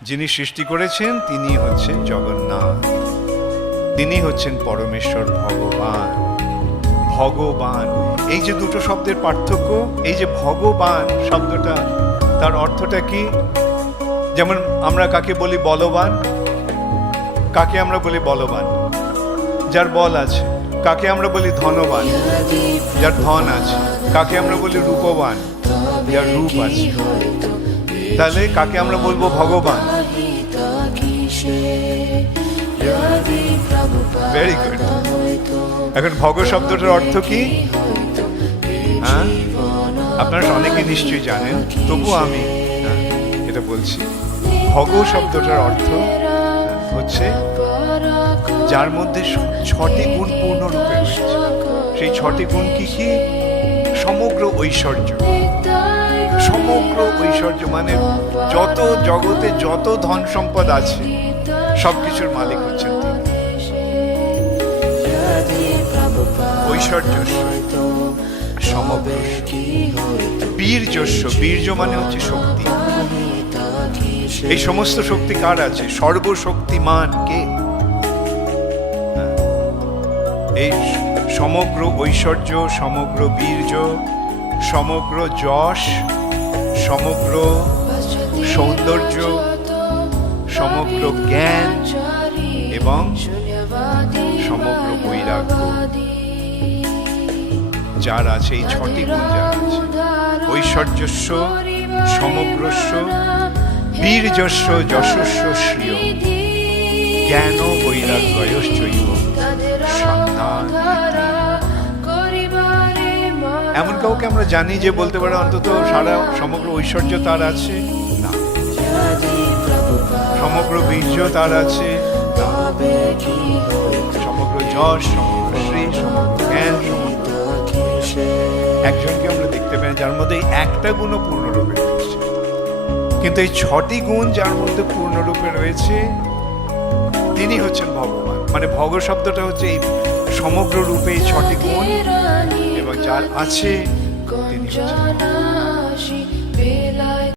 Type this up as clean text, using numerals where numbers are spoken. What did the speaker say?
যিনি সৃষ্টি করেছেন তিনি হচ্ছেন জগন্নাথ, তিনি হচ্ছেন পরমেশ্বর ভগবান। ভগবান, এই যে দুটো শব্দের পার্থক্য, এই যে ভগবান শব্দটা, তার অর্থটা কি? যেমন আমরা কাকে বলি বলবান, কাকে আমরা বলি বলবান? যার বল আছে। কাকে আমরা বলি ধনবান? যার ধন আছে। কাকে আমরা বলি রূপবান? যার রূপ আছে। তাহলে কাকে আমরা বলবো ভগবান? Very good. এখন ভগ শব্দটার অর্থ কি? হ্যাঁ, আপনারা অনেকে নিশ্চয়ই জানেন, তবু আমি এটা বলছি। ভগ শব্দটার অর্থ হচ্ছে যার মধ্যে 6টি গুণ পূর্ণরূপে রয়েছে। সেই 6টি গুণ কি কি? সমগ্র ঐশ্বর্য। সমগ্র ঐশ্বর্য মানে যত জগতে যত ধন সম্পদ আছে সবকিছুর মালিক হচ্ছেন ঐশ্বর্যস্য, সমগ্র বীর্যস্য। বীর্য মানে হচ্ছে শক্তি। এই সমস্ত শক্তি কার আছে? সর্বশক্তিমান কে? এই সমগ্র ঐশ্বর্য, সমগ্র বীর্য, সমগ্র যশ, সমগ্র সৌন্দর্য, সমগ্র জ্ঞান এবং সমগ্র বৈরাগ্য যার আছে, এই 6টি গুণ যার আছে, ঐশ্বর্যস্য, সমগ্রস্য, বীর্যস্য, যশস্য, শ্রিয়, জ্ঞান বৈরাগ্যয়শ্চৈব সন্ধান। এমন কাউকে আমরা জানি যে বলতে পারে অন্তত সারা সমগ্র ঐশ্বর্য তার আছে? না। সমগ্র বীর্য তার আছে? না। সমগ্র যশ, সমগ্র শ্রী, সমগ্র জ্ঞান, সমগ্র। একজনকে আমরা দেখতে পাই যার মধ্যে একটা গুণও পূর্ণরূপে রয়েছে, কিন্তু এই 6টি গুণ যার মধ্যে পূর্ণরূপে রয়েছে তিনি হচ্ছেন ভগবান। মানে ভগ শব্দটা হচ্ছে এই সমগ্র রূপে এই 6টি গুণ এবং যার আছে তিনি হচ্ছেন।